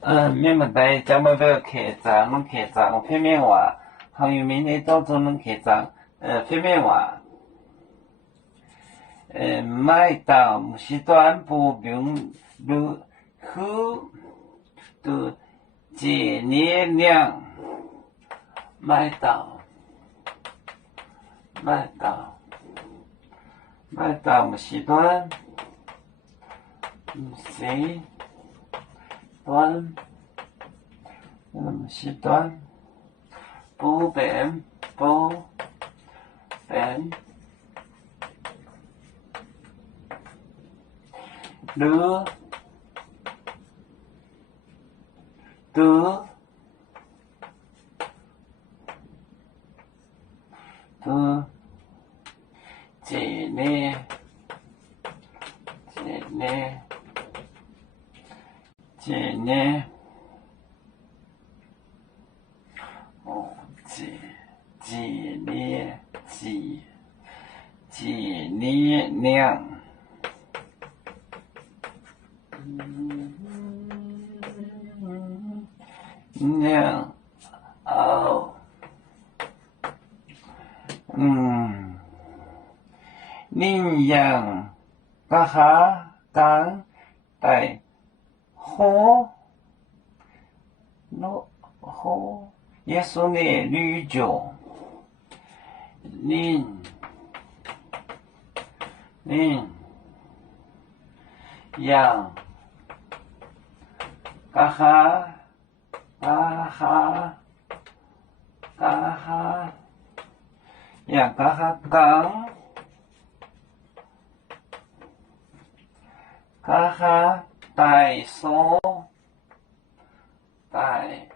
免问题，咱们要客栈，拢客栈片面话，行业面的当中拢客栈，片面话，买到时段不明如虎的节年量，买到时段，时段。时段不变，如节年。几年量，量哦，羚羊嘎哈刚带火耶稣的女角，羚羊嘎哈羊嘎哈刚嘎哈带手带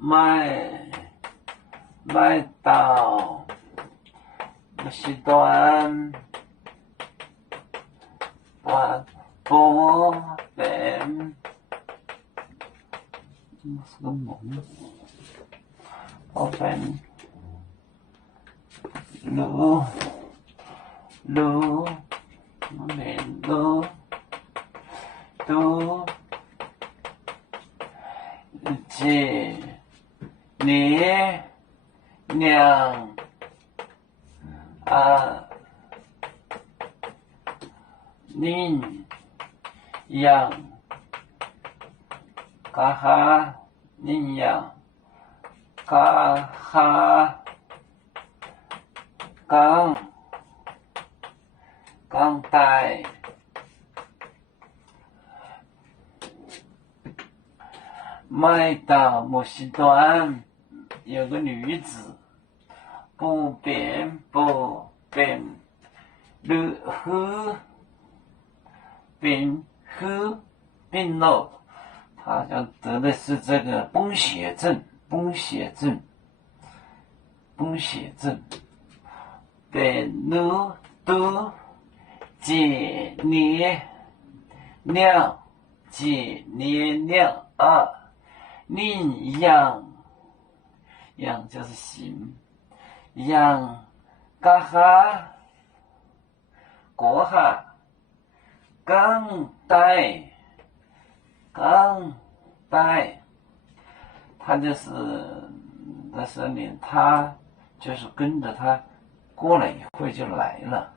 买到时段不变，是个梦，不变路都节年量羚羊嘎哈羚羊嘎哈刚带买到某时段有个女子不变如虎病了，他就得的是这个崩血症，变如都节年量羚羊就是行，羊嘎哈过哈刚带，他就是在这里，他就是跟着他过了一会就来了。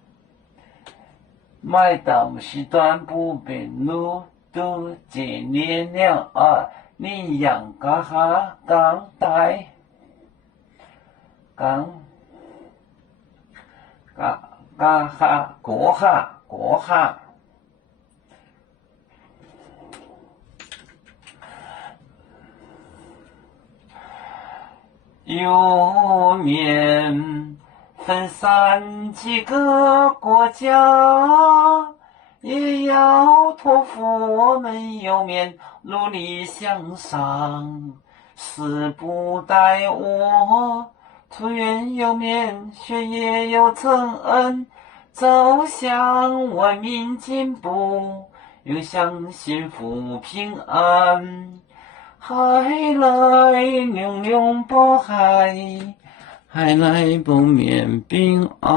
买到时段不变路都节年量羚羊嘎哈刚带嘎哈过哈有面分散几个国家，也要托付我们有面努力向上，誓不待我突然有面学业有成恩，走向文明进步，又向幸福平安。海来永永不海，海来不免平安。